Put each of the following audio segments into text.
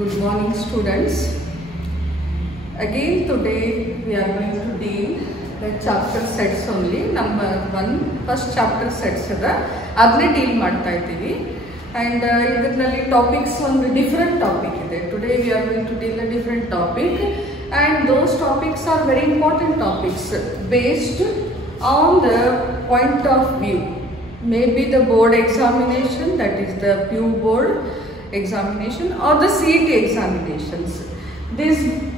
Good morning, students. Again today we are going to deal the chapter sets only. Number 1 first chapter sets adne deal ಮಾಡ್ತಾ ಇದ್ದೀವಿ and ಇದರಲ್ಲಿ topics ಒಂದು different topic ಇದೆ. Today we are going to deal a different topic and those topics are very important topics based on the point of view. Maybe the board examination, that is the PU board examination or the CET examinations.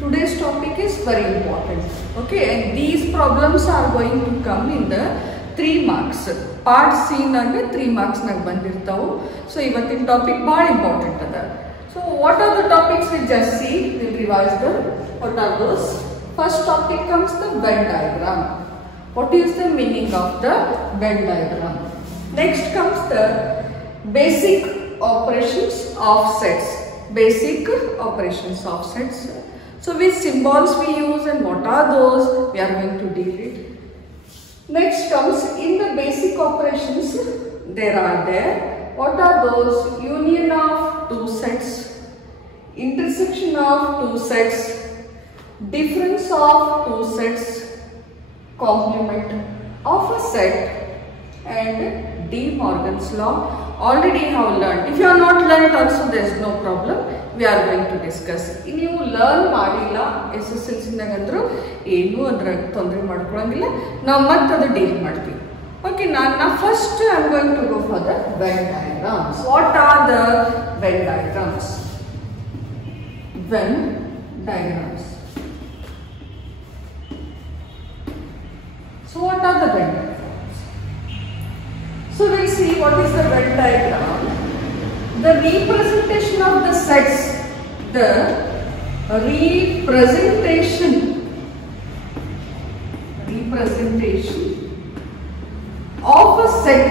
Today's topic is very important. Okay, and these problems are going to come in the 3 marks. Part C nage 3 marks nag bandirtavu. So ivattin topic bhal important ada. So what are the topics we just see? We'll revise them. What are those? First topic comes the Venn diagram. What is the meaning of the Venn diagram? Next comes the basic operations of sets. Basic operations of sets. So which symbols we use and what are those? We are going to deal it. Next comes in the basic operations. What are those? Union of two sets, intersection of two sets, difference of two sets, complement of a set, and De Morgan's law. Already have learned. If you have not learned also, there is no problem. We are going to discuss. If you learn madilla SSLC nagandru enu adra tondre madkolangilla now matte adu deal ಮಾಡ್ತೀವಿ. Okay, now first I am going to go for the Venn diagrams. What are the Venn diagrams? Venn diagrams. So what are the Venn diagrams? So we'll see what is the Venn diagram. The representation of the sets. The representation of a set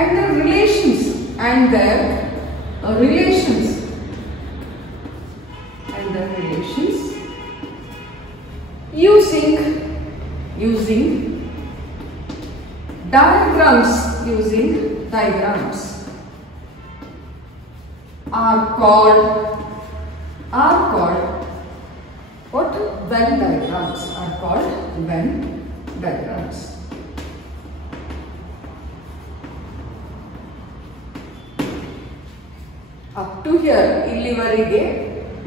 and the relations using diagrams are called what? Venn diagrams are called Venn diagrams. Up to here illivarige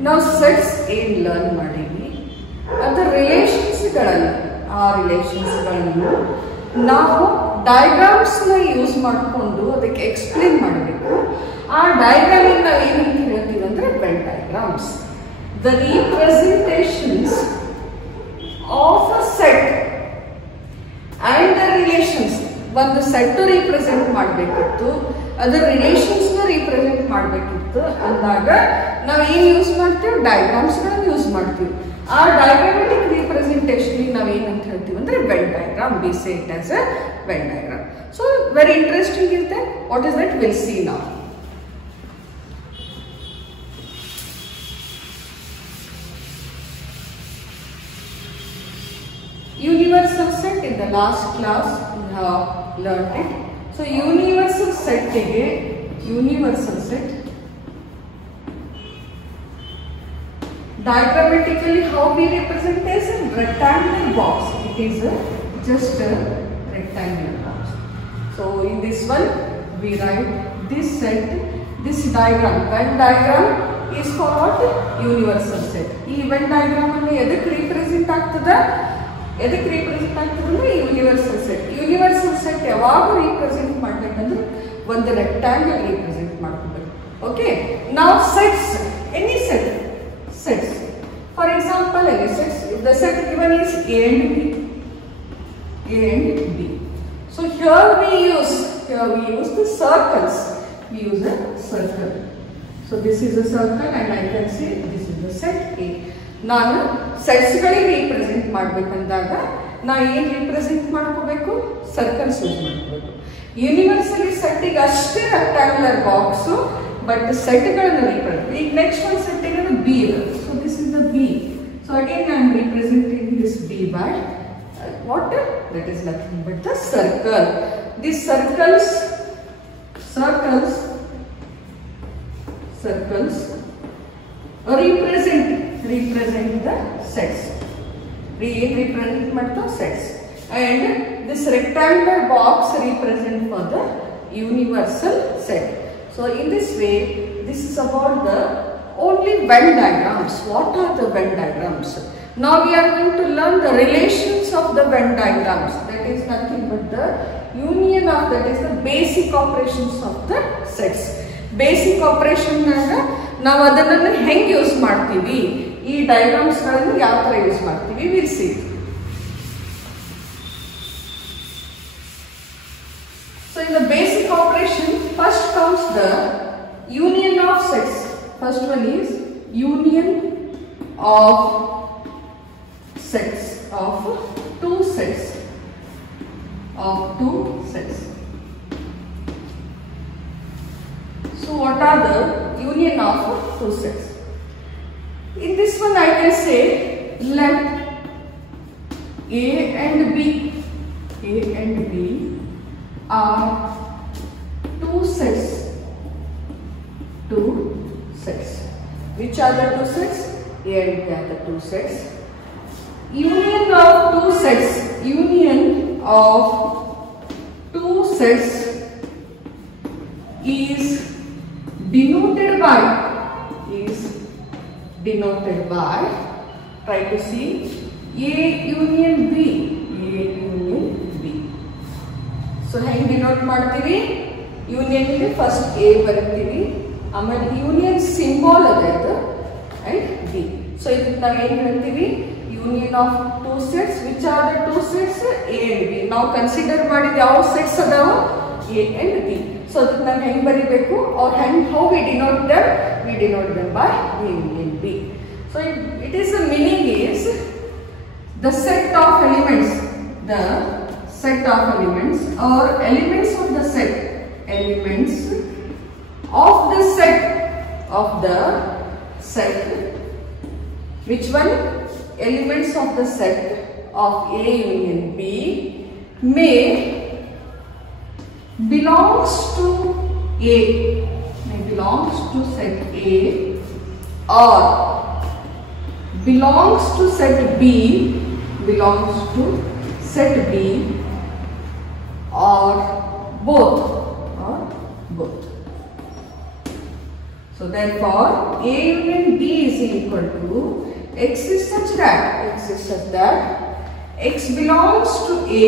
now sets in learn ಮಾಡಿದ್ವಿ. ಅದರ relations ಗಳನ್ನು ನಾವು diagrams ನ use ಮಾಡಿಕೊಂಡು ಅದಕ್ಕೆ explain ಮಾಡಬೇಕು. ಆ diagram ನಾವು ಏನಂತ ಹೇಳ್ತೀವಿ ಅಂದ್ರೆ Venn diagrams. The representations of a set and the relations. ಒಂದು ಸೆಟ್ ರಿಪ್ರೆಸೆಂಟ್ ಮಾಡಬೇಕಿತ್ತು, ಅದರ ರಿಲೇಷನ್ಸ್ ನ ರಿಪ್ರೆಸೆಂಟ್ ಮಾಡಬೇಕಿತ್ತು ಅಂದಾಗ ನಾವು ಏನು ಯೂಸ್ ಮಾಡ್ತೀವಿ? ಡಯಾಗ್ರಾಮ್ಸ್ ಗಳನ್ನ ಯೂಸ್ ಮಾಡ್ತೀವಿ. ಆ ಡಯಾಗ್ರಾಮೆಟಿಕ್ ರಿಪ್ರೆಸೆಂಟೇಷನ್ ನಾವು ಏನಂತ ಹೇಳ್ತೀವಿ ಅಂದ್ರೆ when diagram. We say it as a when diagram. So very interesting is that. What is that? We'll see now. Universal set, in the last class we have learned it. So universal set diagrammatically how we represent as a rectangular box. It is just a rectangular box. So in this one we write this set, this diagram. Venn diagram is for what? Universal set. Ee Venn diagram annu edakke represent agtade ಅಂದ್ರೆ universal set. Universal set ಯಾವಾಗ represent ಮಾಡಬೇಕಂದ್ರೆ ಒಂದು rectangle represent ಮಾಡ್ಕೋಬೇಕು. Okay, ನಾವು sets, any sets. For example, any sets, if the set given is A and B. So here we use the circles. We use a circle. So this is a circle and I can say this is the set A. ನಾನು sets ಗಳಿಗೆ represent ಮಾಡಬೇಕಂದಾಗ ನಾ ಏನು represent ಮಾಡ್ಕೋಬೇಕು? Circles use ಮಾಡ್ಕೋಬೇಕು. Universally ಸೆಟ್ಟಿಗೆ ಅಷ್ಟೇ rectangular box, but ಸೆಟ್ಗಳನ್ನು represent. ಈಗ next ಒಂದು ಸೆಟ್ಟಿಗೆ ಬಿ ಇದೆ. So this is the B. So again I am representing this B by what? That is nothing but the circle. These circles circles represent the sets. Represent the sets, and this rectangular box represent for the universal set. So in this way, this is about the only Venn diagrams. What are the Venn diagrams? Now we are going to learn the relations of the Venn diagrams. That is nothing but the union of, that is the basic operations of the sets. Basic operation ನಾವು ಅದನ್ನು ಹೆಂಗೆ use ಮಾಡ್ತೀವಿ, ಈ diagrams ಗಳನ್ನು ಯಾವ ತರ use ಮಾಡ್ತೀವಿ, will see. So in the basic operation, first comes the union of sets. First one is union of sets, of two sets. So what are the union of two sets? In this one I can say, let A and B are two sets. Which are the two sets? A and B are the two sets. Union of two sets is denoted by, try to see, A union B. So how denote ಮಾಡ್ತೀವಿ, union ಗೆ first A ಬರ್ತೀವಿ, ಆಮೇಲೆ union symbol ಅದೈತೆ and B. So ಇದಕ್ಕೆ ನಾವು ಏನು ಹೇಳ್ತೀವಿ, union of two sets. Which are the two sets? A and B. ನಾವು ಕನ್ಸಿಡರ್ ಮಾಡಿದ ಯಾವ ಸೆಟ್ಸ್ ಅದಾವ? A and B. ಸೊ ಅದಕ್ಕೆ ನಾವು ಹೆಂಗೆ ಬರೀಬೇಕು, or how we denote them? We denote them by A union B. So it is, the meaning is the set of elements, or elements of the set, which one? Elements of the set of A union B may belongs to set A, or belongs to set B, or both. So therefore A union B is equal to X is such that X belongs to A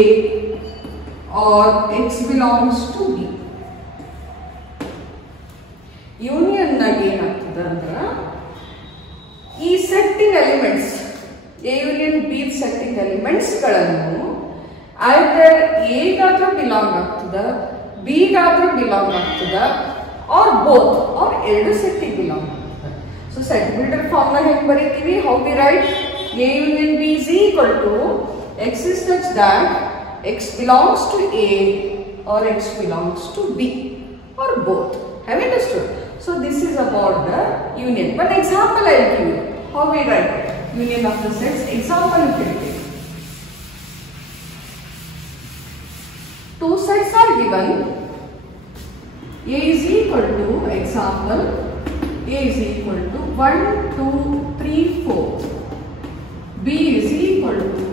or X belongs to B. Union ಏನಾಗ್ತದೆ ಅಂದ್ರೆ, ಈ setting elements, A union B setting elements ಗಳನ್ನು either A ಗಾದ್ರೂ belong ಆಗ್ತದ, B ಗಾದ್ರೂ belong ಆಗ್ತದ, or both, or ಎರಡು ಸೆಟ್ಟಿಗೆ belong ಆಗ್ತದೆ. So set builder formula ಹೆಂಗೆ ಬರೀತೀವಿ? How we write? A union B is equal to X is such that X belongs to A or X belongs to B or both. Have you understood? So this is about the union. One example I will give you. How we write it? Union of the sets. Example you can take. Two sets are given. A is equal to, example, A is equal to 1, 2, 3, 4. B is equal to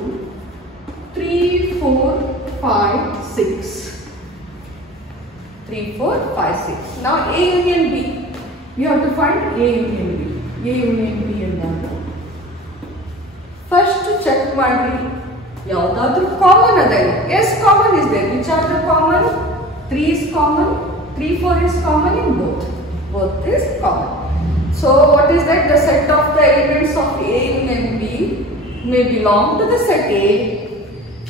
3, 4, 5, 6. 3, 4, 5, 6. Now A union B. You have to find A union B. A union B and that. First check ಮಾಡಿ, ಯಾವುದಾದ್ರೂ common ಅದ? Yes, common is there. Which are the common? 3 is common. 3, 4 is common in both. Both is common. So what is that? The set of the elements of A union B may belong to the set A,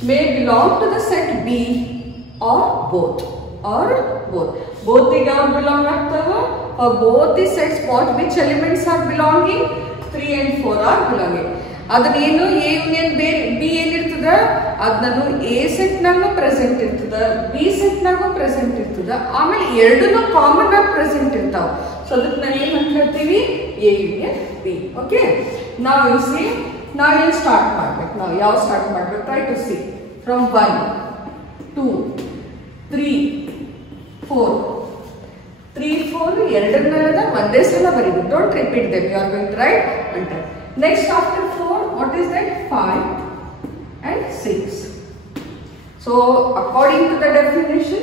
may belong to the set B, or both. Both the belong ಆಗ್ತವೆ, or both the sets, which elements are belonging? 3 and 4 are belonging. ಅದನ್ನೇನು A union B ಏನಿರ್ತದ, ಅದನ್ನು A set ನಾಗೂ present ಇರ್ತದ, B set ನಾಗೂ present ಇರ್ತದ, ಆಮೇಲೆ ಎರಡನ್ನೂ ಕಾಮನ್ ಆಗಿ ಪ್ರೆಸೆಂಟ್ ಇರ್ತಾವ. ಸೊ ಅದಕ್ಕೆ ನಾವು ಏನು ಅಂತ ಹೇಳ್ತೀವಿ? A union B. ಓಕೆ, ನಾವು ಯು ಸಿ, ನಾವೇನು ಸ್ಟಾರ್ಟ್ ಮಾಡ್ಬೇಕು? ನಾವು ಯಾವ ಸ್ಟಾರ್ಟ್ ಮಾಡ್ಬೇಕು? ಟ್ರೈ ಟು ಸಿ ಫ್ರಮ್ 1, 2, 3, 4, ಎರಡನ್ನಲ್ಲ ಒಂದೇ ಸಲ ಬರೀಬೇಕು. Don't repeat them. You are going to write one time. Next after 4 what is that? 5 and 6. So according to the definition,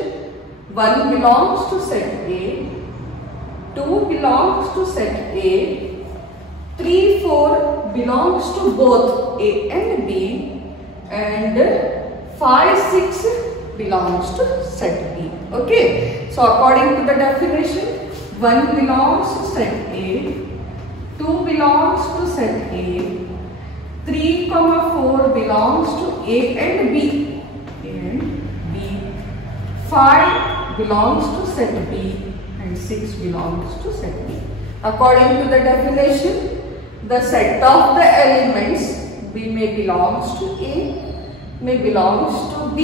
1 belongs to set A, 2 belongs to set A, 3, 4 belongs to both A and B, and 5, 6 belongs to set B. Okay. So according to the definition, 1 belongs to set A, 2 belongs to set A, 3, 4 belongs to A and B, 5 belongs to set B, and 6 belongs to set B. According to the definition, the set of the elements B may belongs to A, may belongs to B,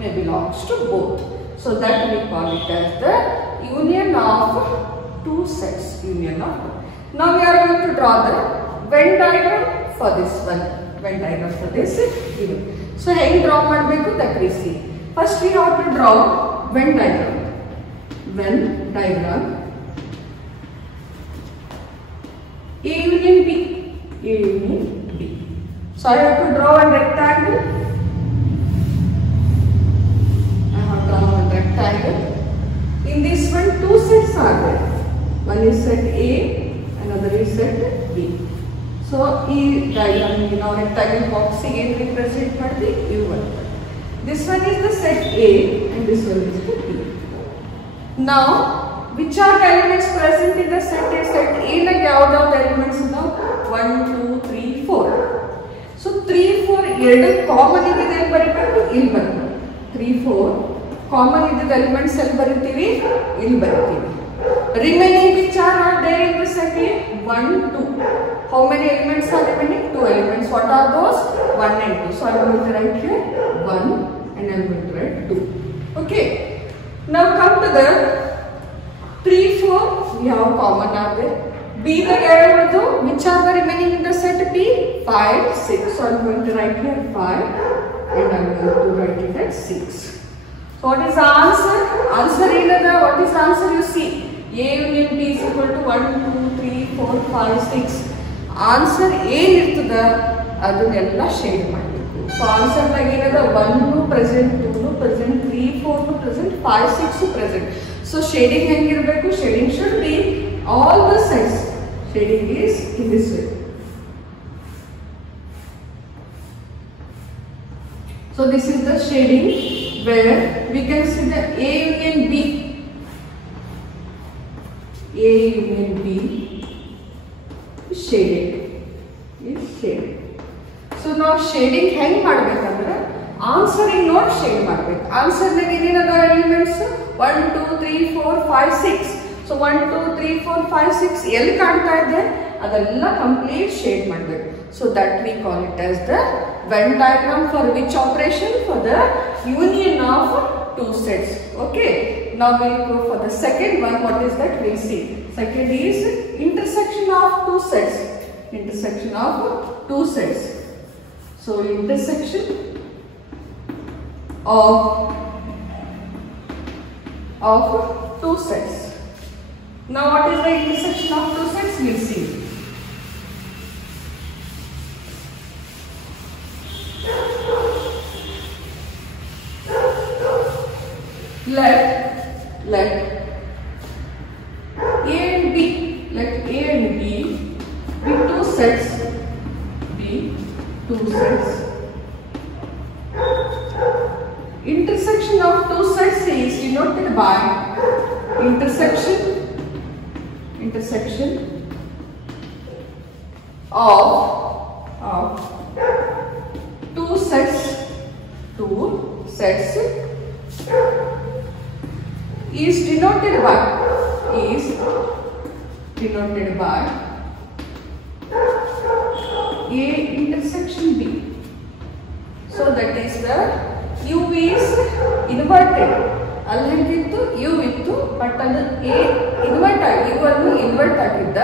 may belongs to both. So that we call it as the union of two sets. Union of two. Now we are going to draw the Venn diagram for this one. Venn diagram for this given. So how draw ಮಾಡಬೇಕು that we see. First we have to draw Venn diagram. Venn diagram. A union B. A union B. So I have to draw a rectangle. I have drawn a rectangle. In this one, two sets are there. One is set A, another is set B. So this diagram now rectangle box again represent the U1. This one is the set A and this one is the B. Now, which are the elements present in the set A? Set A like the elements now 1, 2, 3, 4. So 3, 4 ಎರಡು common ಇದೆ ಬರೀಬೇಕು ಇಲ್ಲಿ ಬರಬೇಕು. 3, 4 common ಇದ್ದ elements ಎಲ್ಲಿ ಬರೀತೀವಿ? ಇಲ್ಲಿ ಬರೀತೀವಿ. Remaining which are there in the set A? 1, 2. How many elements are remaining? 2 elements. What are those? 1 and 2. So I am going to write here 1 and I am going to write 2. Okay. Now come to the 3, 4. We have common are there. B the ಎರಡು which are the remaining in the set B? 5, 6. So I am going to write here 5 and I am going to write it as 6. So what is the answer? Answer ಏನದ? What is the answer? You see, A union B is equal to 1, 2, 3, 4, 5, 6. Answer ಏನಿರ್ತದ ಅದನ್ನೆಲ್ಲ shade ಮಾಡಬೇಕು. So answer ದಾಗ ಏನದ? 1 present, 2 present, 3, 4 present, 5, 6 present. So shading ಹೆಂಗಿರಬೇಕು? Shading should be all the sets. Shading is in this way. So this is the shading where we can see the A union B. A union B is shaded. Is shaded. So now shading hang ಮಾಡಬೇಕಂದ್ರೆ answering note shade ಮಾಡಬೇಕು. Answer ನಲ್ಲಿ ಏನೇನದ elements? 1, 2, 3, 4, 5, 6. So 1, 2, 3, 4, 5, 6 ಎಲ್ಲಿ ಕಾಣ್ತಾ ಇದೆ ಅದೆಲ್ಲ complete shade ಮಾಡಬೇಕು. So that we call it as the Venn diagram for which operation? For the union of two sets. Okay. Now we will go for the second one. What is that? We will see. Second is intersection of two sets. Intersection of two sets. So intersection of two sets. Now what is the intersection of two sets? We will see. Let A and B, let A and B be two sets. Intersection of two sets is denoted by intersection of two sets is denoted by A intersection B. So that is the U is inverted. ಅಲ್ಲಿ ಹೆಂಗಿತ್ತು? U ಇತ್ತು, but ಅದು A invert ಆಗಿ U ಅನ್ನು invert ಆಗಿದ್ದ,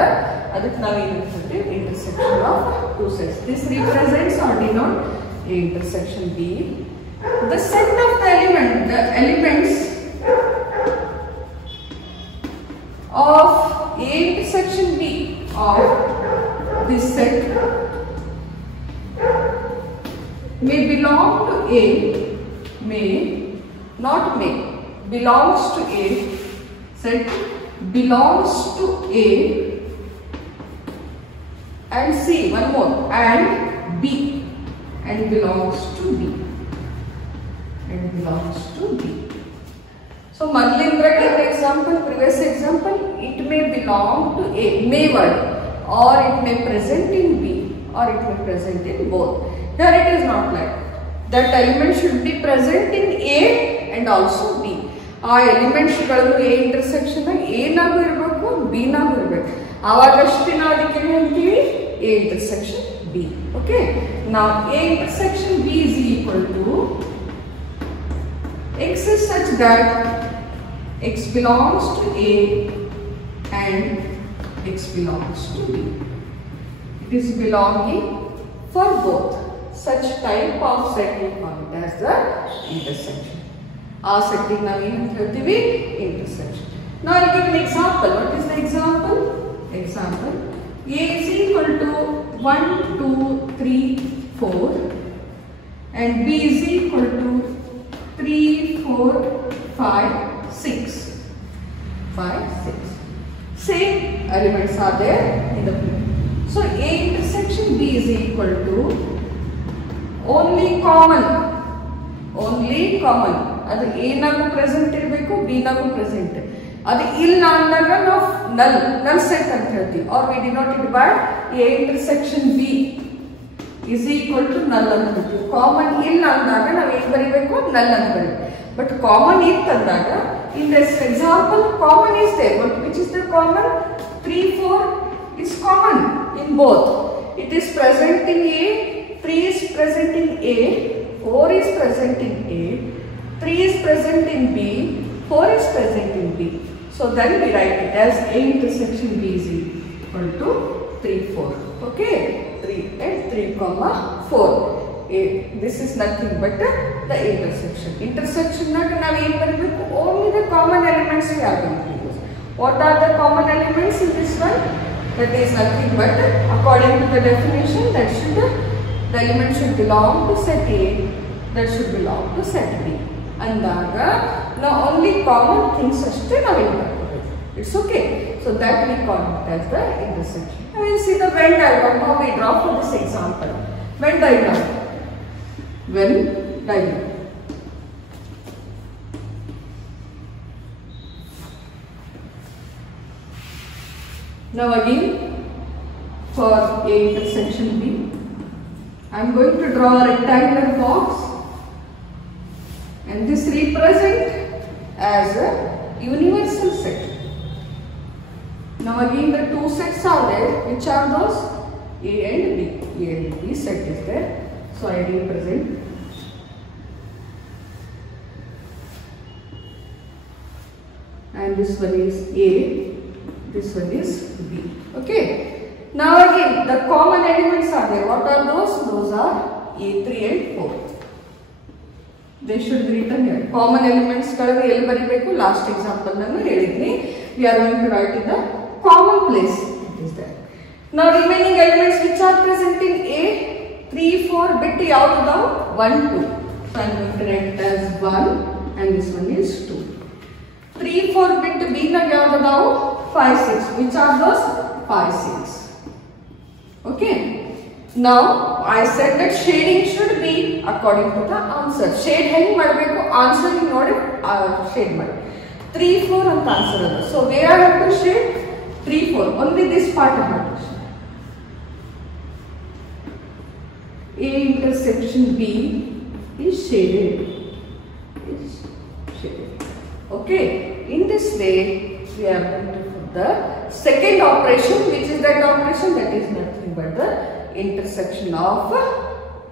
ಅದಕ್ಕೆ ನಾವು ಏನಂತೀವಿ? intersection of two sets. This represents or denote A intersection B. The set of the elements of of this set may belong to A, may, not may, belongs to A, set belongs to A, and C, one more, and B, and belongs to B, and belongs to B. So, Madlindra example, previous example, it may belong to A, may word, or it may present in B, or it may present in both. Here it is not like that. Element should be present in A and also B. ಆ ಎಲಿಮೆಂಟ್ಸ್ಗಳು A intersection A ನಾಗೂ ಇರಬೇಕು B ನಾಗೂ ಇರಬೇಕು. ಆವಾಗಷ್ಟೇ ನಾವು ಅದಕ್ಕೆ ಏನು ಹೇಳ್ತೀವಿ A intersection B. Okay, ನಾವು A intersection B is equal to x is such that x belongs to A and x belongs to B. It is belonging for both. Such type of set we call it as the intersection. Our setting now we intersection. Now I'll give an example. What is the example? Example: A is equal to 1, 2, 3, 4 and B is equal to 3, 4, 5, 6. 5, 6. Same elements are there in the plane. So A intersection B is equal to only common. ಅದು A ನಾಗೂ present ಇರಬೇಕು, B ನಾಗೂ present. ಅದು ಇಲ್ಲ ಅಂದಾಗ ನಾವು null set ಅಂತ ಹೇಳ್ತೀವಿ. Or we denote it by A intersection B is equal to null ಅಂತ ಹೇಳ್ತೀವಿ. ಕಾಮನ್ ಇಲ್ಲ ಅಂದಾಗ ನಾವು ಏನು ಬರೀಬೇಕು, ನಲ್ ಅಂತ ಬರೀಬೇಕು. ಬಟ್ ಕಾಮನ್ ಇತ್ತಂದಾಗ in this example common is there. But which is the common? 3, 4 is common in both. It is present in A, 3 is present in A, 4 is present in A, 3 is present in B, 4 is present in B. So then we write it as A intersection B is equal to 3, 4. Okay, 3 and 3, 4. A, this is nothing but the intersection. Intersection naga now ಏನು ಬರಬೇಕು? Only the common elements we are going to use. What are the common elements in this one? That is nothing but according to the definition the element should belong to set A, that should belong to set B. ಅಂದಾಗ ನಾವು only common things ಅಷ್ಟೇ ನಾವು ಇಲ್ಲಿ ಬರ್ಕೋಬೇಕು. It's okay. So that we call it as the intersection. Now we will see the Venn diagram. How we draw for this example. Venn diagram. Now again for A intersection B, I am going to draw a rectangular box and this represent as a universal set. Now again the two sets are there. Which are those? A and B. A and B set is there. So I represent and this one is A, this one is B. Okay. Now again the common elements are there. What are those? Those are A, 3 and 4. They should be written here. Common elements ಗಳನ್ನು ಎಲ್ಲಿ ಬರಿಬೇಕು? Last example ನಾನು ಹೇಳಿದ್ನಿ. We are going to write in the common place. It is there. Now remaining elements which are present in A, 3, 4 ಬಿಟ್ಟು ಯಾವುದು ಇದಾವೆ? 1, 2. So I am going to write it as 1 and this one is 2. 3, 4 ಬಿಟ್ಟು B ನಾಗ ಯಾವುದು ಇದಾವೆ? 5, 6. Which are those? 5, 6. Okay. Now I said that shading should be according to the answer. Shade ಹೆಂಗ್ ಮಾಡಬೇಕು? Answer ನೋಡಿ ಶೇಡ್ ಮಾಡಿ. 3, 4 ಅಂತ answer ಅದ. So where I have to shade? 3, 4. Only this part I have to shade. A intersection B is shaded. Okay. In this way we are going to put the second operation, which is that operation that is nothing but the intersection of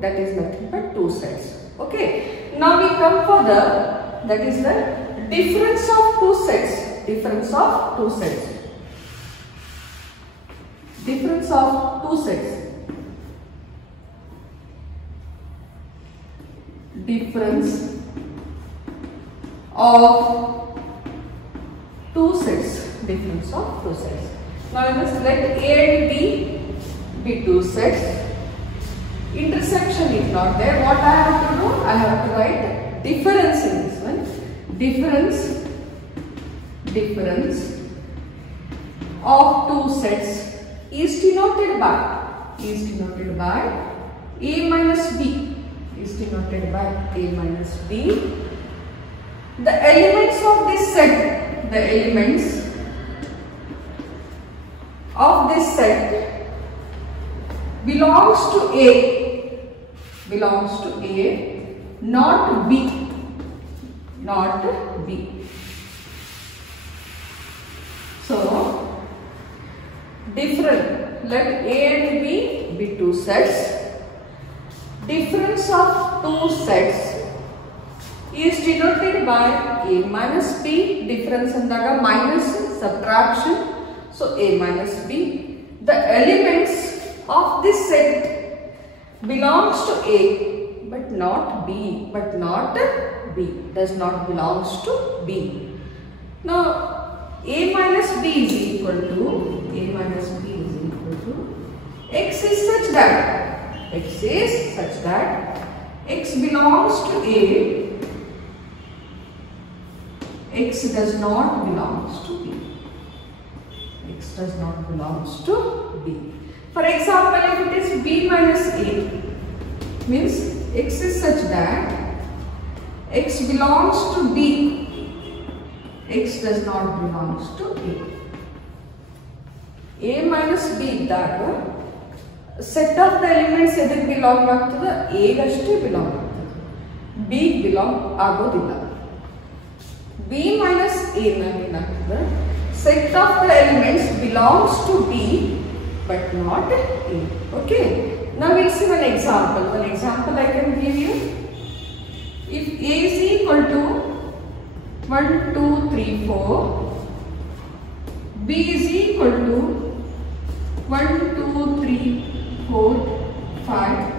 that is nothing but two sets. Okay. Now we come for the that is the difference of two sets. Difference of two sets. Difference of two sets. Difference of two sets. Difference of two sets. Now let A and B be two sets. Intersection is not there. What I have to do? I have to write difference in this one. Difference of two sets is denoted by A minus B. Is denoted by A minus B. The elements of this set, belongs to A, not B. So different. Let A and B be two sets. Difference of two sets is denoted by A minus B. Difference andaga minus subtraction. So A minus B. The elements of this set belongs to A but not B. Does not belongs to B. Now A minus B is equal to X is such that X belongs to A, X does not belongs to B. For example, if it is B minus A, means X is such that X belongs to B, X does not belongs to A. A minus B that set of the elements edhike belong agtade, A gashte belong agtade, B belong agodilla. B minus A nalli enagtade, set of the elements belongs to B but not A. Okay, now we'll see one example. I can give you. If A is equal to 1 2 3 4, B is equal to 1 2 3 4 5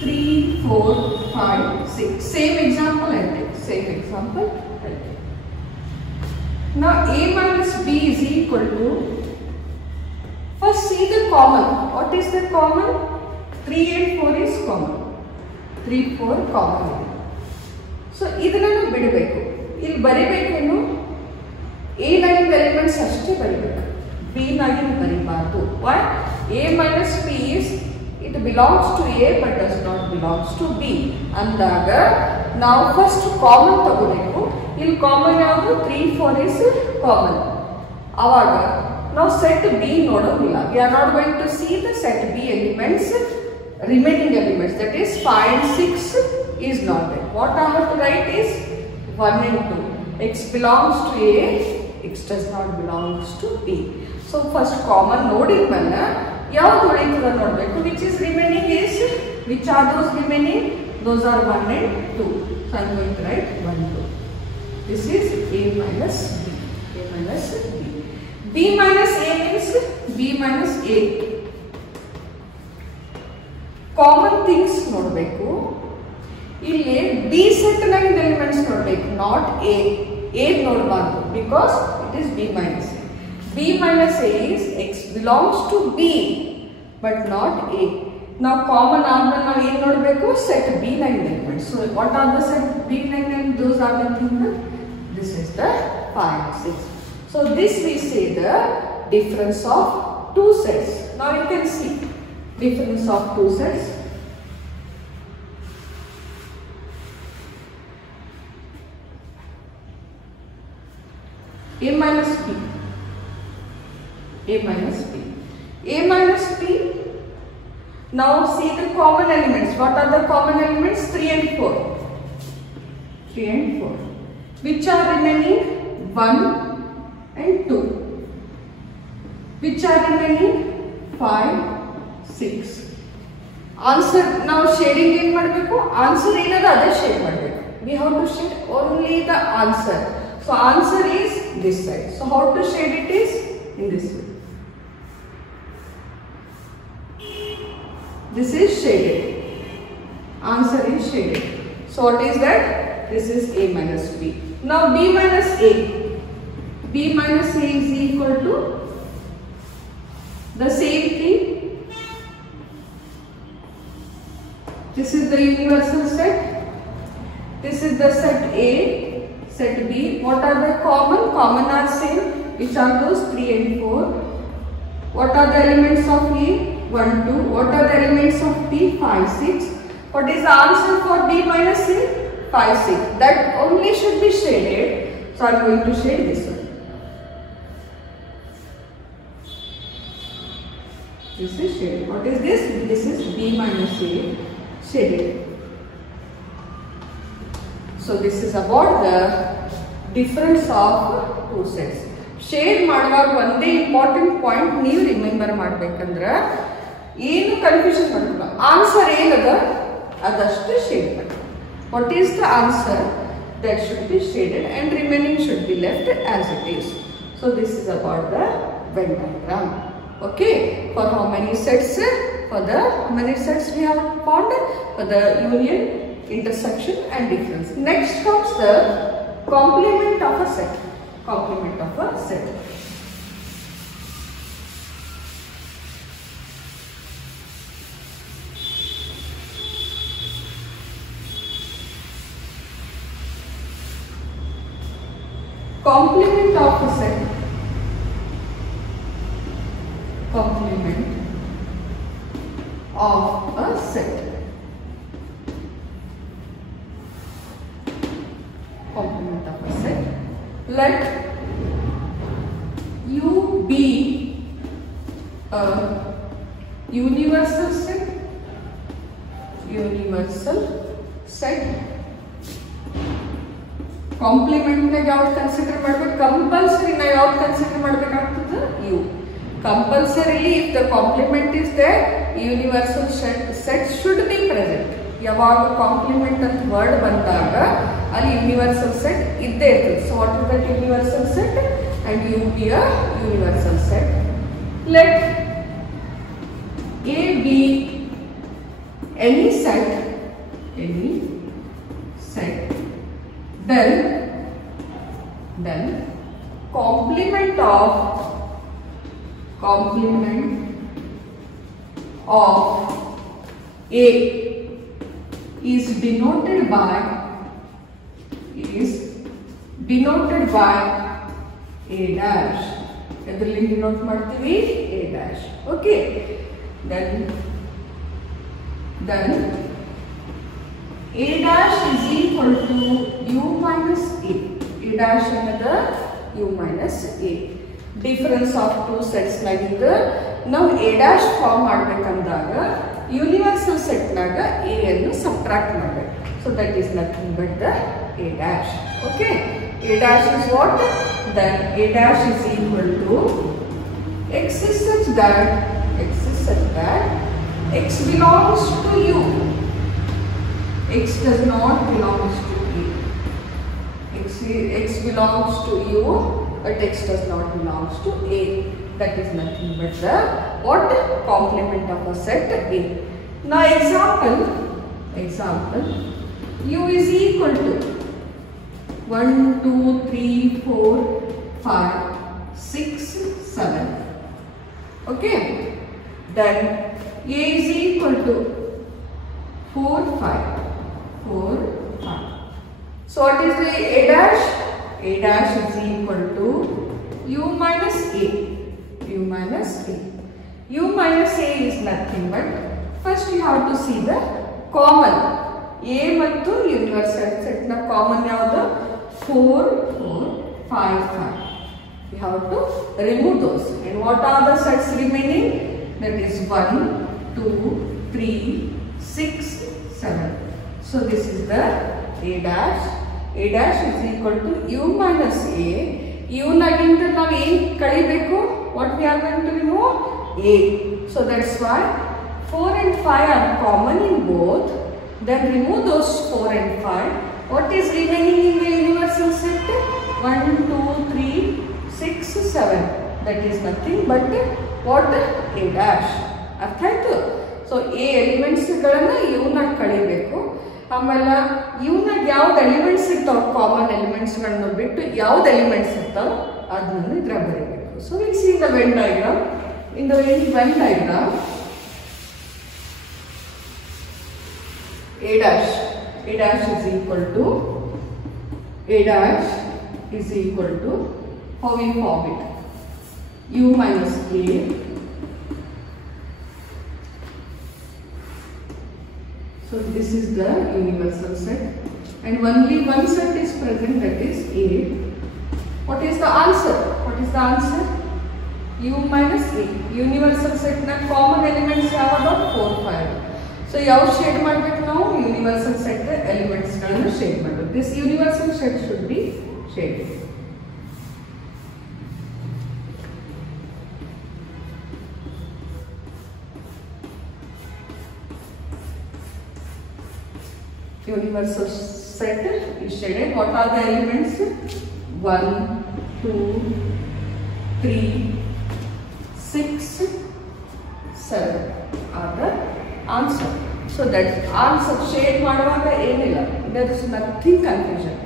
3 4 5 6. Same example I take. Now A minus B is equal to, first see the common. What is the common? 3 and 4 is common. 3 4 common. So idana bidabeku. Illi baribekenu A nagin elements ashte baribeku, B nagin baribaardu. Why? A minus B is, it belongs to A but does not belongs to B. Andaga now first common tagobeku. Illi common yavadu? 3 4 is common. Avaga now set B nododilla. We are not going to see the set B elements, remaining elements, that is 5 and 6 is not there. What I have to write is 1 and 2. X belongs to A, X does not belongs to B. So first common noding mala yavadu ulittada nodbeku. Which is remaining is, which are those remaining? Those are 1 and 2. So I am going to write 1 2. This is A minus B. B minus A means B minus A. Common things nodbeku. Illi B set nagin elements nodbeku, not A. A nodbaaru because it is B minus A. B minus A is X belongs to B but not A. Now common ಆದ್ಮೇಲೆ ನಾವು ಏನು ನೋಡಬೇಕು? Set B nagin elements. So what are the set B nagin elements? Those are the things. This is the 5 6. So this we say the difference of two sets. Now you can see difference of two sets. A minus B. Now see the common elements. What are the common elements? 3 and 4. Which are remaining? 1 and 2. Which are remaining? 5, 6. Answer. Now shading in madbeku. Answer ಏನದ ಅದೇ shade madbeku. We have to shade only the answer. So answer is this side. So how to shade it is in this way. This is shaded. Answer is shaded. So what is that? This is A minus B. Now B minus A. B B minus A is equal to the same thing. This is the universal set. This is the set A, set B. What are the common? Common are same. Which are those? 3 and 4. What are the elements of A? 1, 2. What are the elements of B? 5, 6. What is the answer for B minus A? 5, 6. That only should be shaded. So I am going to shade this one. This is shaded. What is this? This is B minus A shaded. So this is about the difference of two sets. Shade ಮಾಡುವಾಗ ಒಂದೇ important point ನೀವು remember ಮಾಡಬೇಕಂದ್ರೆ ಏನು confusion ಮಾಡಲ್ಲ. Answer ಏನದ ಅದಷ್ಟು shade ಮಾಡಿ. What is the answer that should be shaded and remaining should be left as it is. So this is about the Venn diagram. Okay, for how many sets? For the how many sets we have found? For the union, intersection and difference. Next comes the complement of a set. Complement of a set. Complement of a set. Complement of a set. Complement of a set. Let U be a universal set. Universal set. Complement na yav consider madbe compulsory na yav consider madbekagtade U. Compulsorily if the complement is there, universal set should be present. ಯಾವಾಗ complement ಅಂತ word ಬಂದಾಗ ಅಲ್ಲಿ universal set ಇದ್ದೇ ಇರ್ತದೆ. So what is that universal set and U be a universal set. Let A be any set then complement of A is denoted by A dash. Edrili denote ಮಾಡ್ತೀವಿ A dash. Okay, then A dash is equal to U minus A. A dash another U minus A. Difference of two sets naginda now A dash form ಮಾಡಬೇಕಂದಾಗ universal set naga A ಅನ್ನು subtract ಮಾಡಬೇಕು. So that is nothing but the A dash. Okay, A dash is what? Then A dash is equal to x is such that x belongs to U. X does not belong to A. X belongs to U, but X does not belong to A. That is nothing but the what? Complement of a set A. Now example, U is equal to 1, 2, 3, 4, 5, 6, 7. Okay. Then A is equal to 4, 5. So what is the A dash? A dash is equal to U minus A. U minus A is nothing but first you have to see the common. A ಮತ್ತು universal set na common ಯಾವುದು? 4, 5, 5. We have to remove those. And what are the sets remaining? That is 1, 2, 3, 6, 7. So this is the A dash. A dash is equal to U minus A. U naginta ನಾವು ಏನು ಕಳಿಬೇಕು? What we are going to remove? A. So that's why 4 and 5 are common in both. Then remove those 4 and 5. What is remaining in the universal set? 1, 2, 3, 6, 7. That is nothing but what? A dash. ಅರ್ಥ ಆಯ್ತು? So A elements ಗಳನ್ನ U ನಾಗ ಕಳಿಬೇಕು. ಆಮೇಲೆ U ನಾಗ ಯಾವ್ದು elements ಇರ್ತಾವ common elements ಗಳನ್ನ ಬಿಟ್ಟು ಯಾವ್ದು ಎಲಿಮೆಂಟ್ಸ್ ಇರ್ತಾವ ಅದನ್ನು ಇದ್ರಾಗ ಬರೀಬೇಕು. So will see the when diagram. In the when diagram A dash is equal to how we form it, u minus a so this is the universal set and only one set is present, that is a. What is the answer? U minus a. Universal set na common elements yavada 4 5. So ಯಾವ shade ಮಾಡಬೇಕು ನಾವು universal set elements ಗಳನ್ನು shade ಮಾಡಬೇಕು. This universal set should be shaded. Universal set is shaded. What are the elements? 1 2 3 6 7 are the answer. So that answer shade ಮಾಡುವಾಗ ಏನಿಲ್ಲ, there is nothing confusion,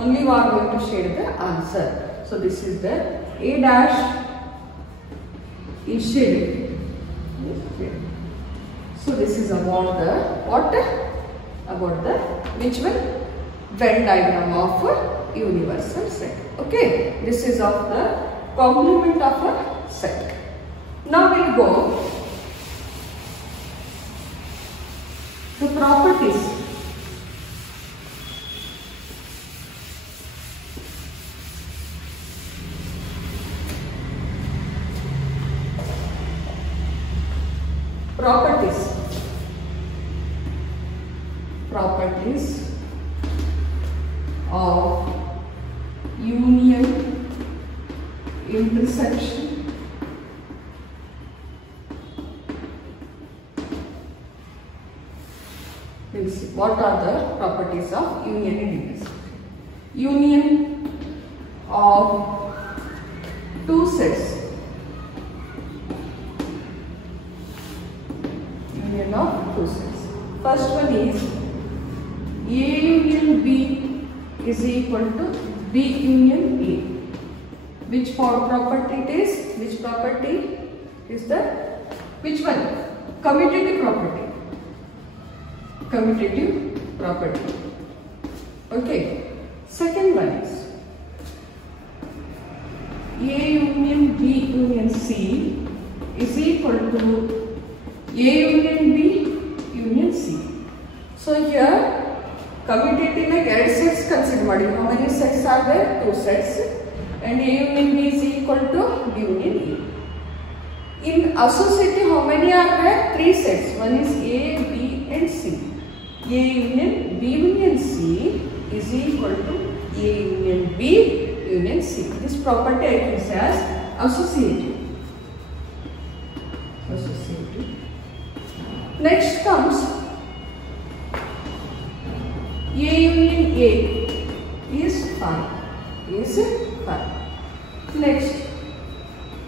only we are going to shade the answer. So this is the A dash is shaded. So this is about the what? About the which one? Venn diagram of a universal set. Okay, this is of the complement of a set. Now we go the properties. Properties of union, intersection, what are the properties of union and intersection? Union of two sets. Union of two sets. First one is A union B is equal to B union A. Which property it is? Which property is the which one? Commutative property. Commutative property. Okay. Second one is A union B union C is equal to A union B union C. So here commutative like 2 sets consider madi. How many sets are there? 2 sets. And A union B is equal to B union A. In associative, how many are there? 3 sets. One is A, B and C. A union B union C is equal to A union B union C. This property I can say as associative. Next comes A union A is 5. Next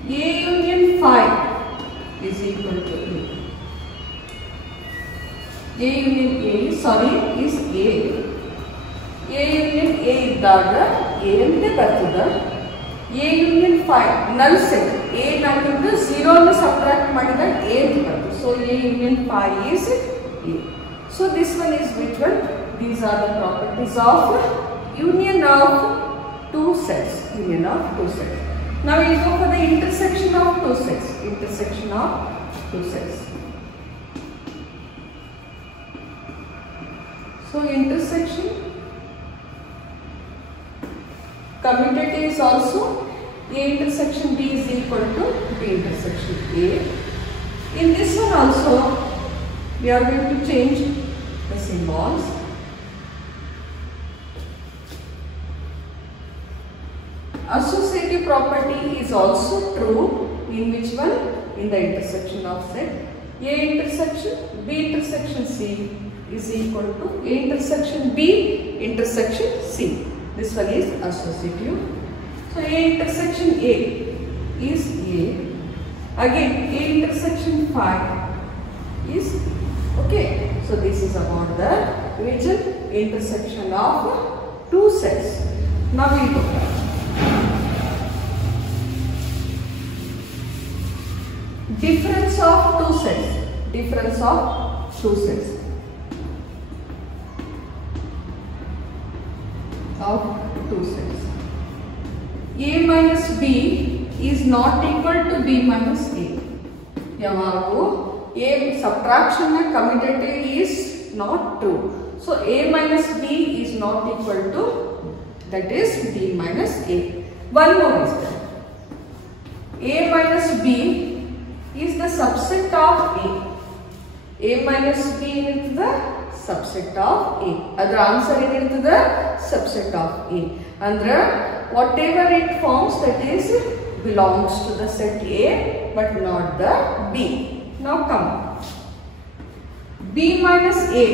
A union 5 is equal to A. A union A is A. A union A ಇದ್ದಾಗ A ಅಂತ ಬರ್ತದೆ. A union 5 null set. A ನಮ್ಮಿಂದ 0 ಅನ್ನು subtract ಮಾಡಿದಾಗ A ಅಂತ ಬರ್ತದೆ. So A union 5 is A. So this one is which one? These are the properties of union of two sets. Now we go for the intersection of two sets. So intersection, commutative is also A intersection B is equal to B intersection A. In this one also we are going to change the symbols. Associative property is also true in which one? In the intersection of set. A intersection B intersection C is equal to A intersection B intersection C. This one is associative. So A intersection A is A. Again A intersection 5 is okay. So this is about the region intersection of two sets. Now we go. difference of two sets. Difference of two sets. Of two sets. A minus B is not equal to B minus A. Yavagu A subtraction commutative is not true. So A minus B is not equal to, that is B minus A. One more is there. A minus B is the subset of A. A minus B is the subset of A. Adra answer is the subset of A. Andra whatever it forms, that is belongs to the set A but not the B. Now come. B minus A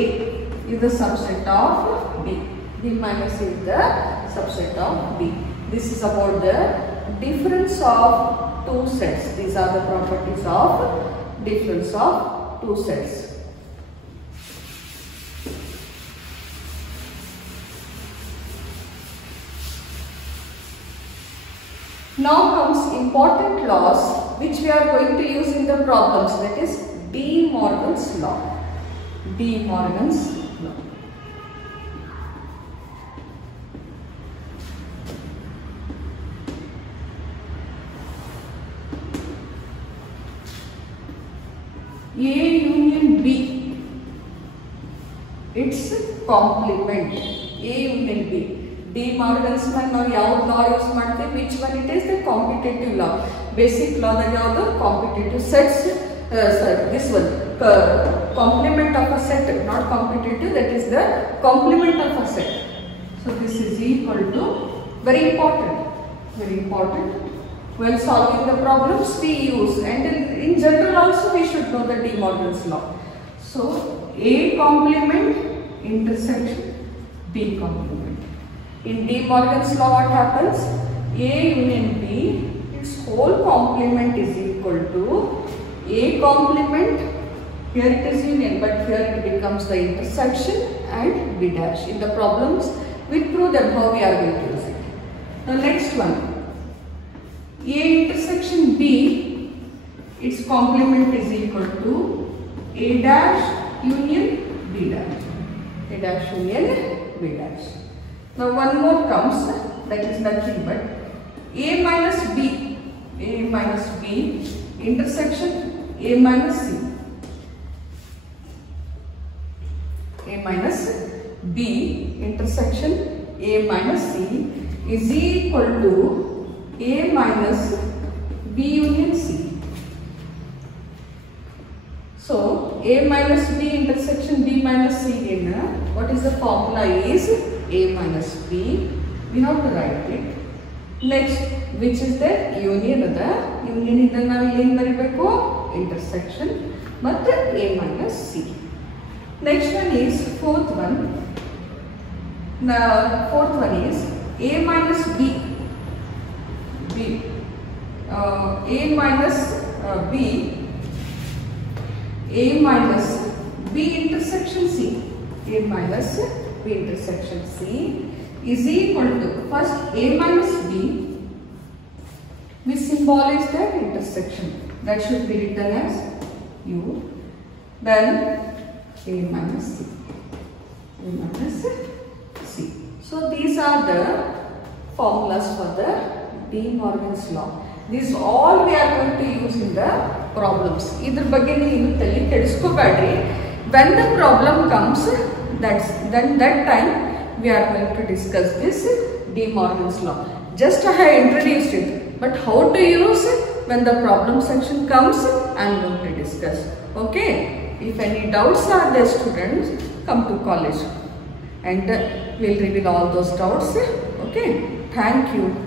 is the subset of B. B minus A is the subset of B. This is about the difference of two sets. These are the properties of difference of two sets. Now comes important laws which we are going to use in the problems, that is De Morgan's law. De Morgan's law. A union B, its complement. A union B. De Morgan's now ಯಾವ law use ಮಾಡ್ತೀವಿ? Which one it is? The computative law. Basic law ದಾಗ ಯಾವುದು? Computative sets. This one, complement of a set, not computative. That is the complement of a set. So this is equal to, very important. Very important. When solving the problems we use, and in general also we should know the De Morgan's law. So A complement intersection B complement. In De Morgan's law what happens? A union B, its whole complement is equal to A complement, here it is union but here it becomes the intersection and B dash. In the problems we prove them how we are going to use it. The next one, A intersection B, its complement is equal to A dash union B dash. A dash union B dash. Now one more comes, that is nothing but A minus B. A minus B intersection A minus C. A minus B intersection A minus C is equal to A minus B union C. So A minus B intersection B minus C in what is the formula is A minus B. We have to write it. Next, which is the union of the union in the intersection but A minus C. Next one is fourth one. The fourth one is A minus B. A minus B. A minus B intersection C. A minus B intersection C is equal to, first A minus B, which symbol is that intersection, that should be written as U, then A minus C. A minus C. So these are the formulas for the De Morgan's law. These all we are going to use in the problems. Idr bagge neevu tali kediskobeedri. When the problem comes, then that time we are going to discuss this De Morgan's law. Just I have introduced it, but how to use it when the problem section comes, I am going to discuss. Okay? If any doubts are there, students, come to college and we will reveal all those doubts. Okay? Thank you.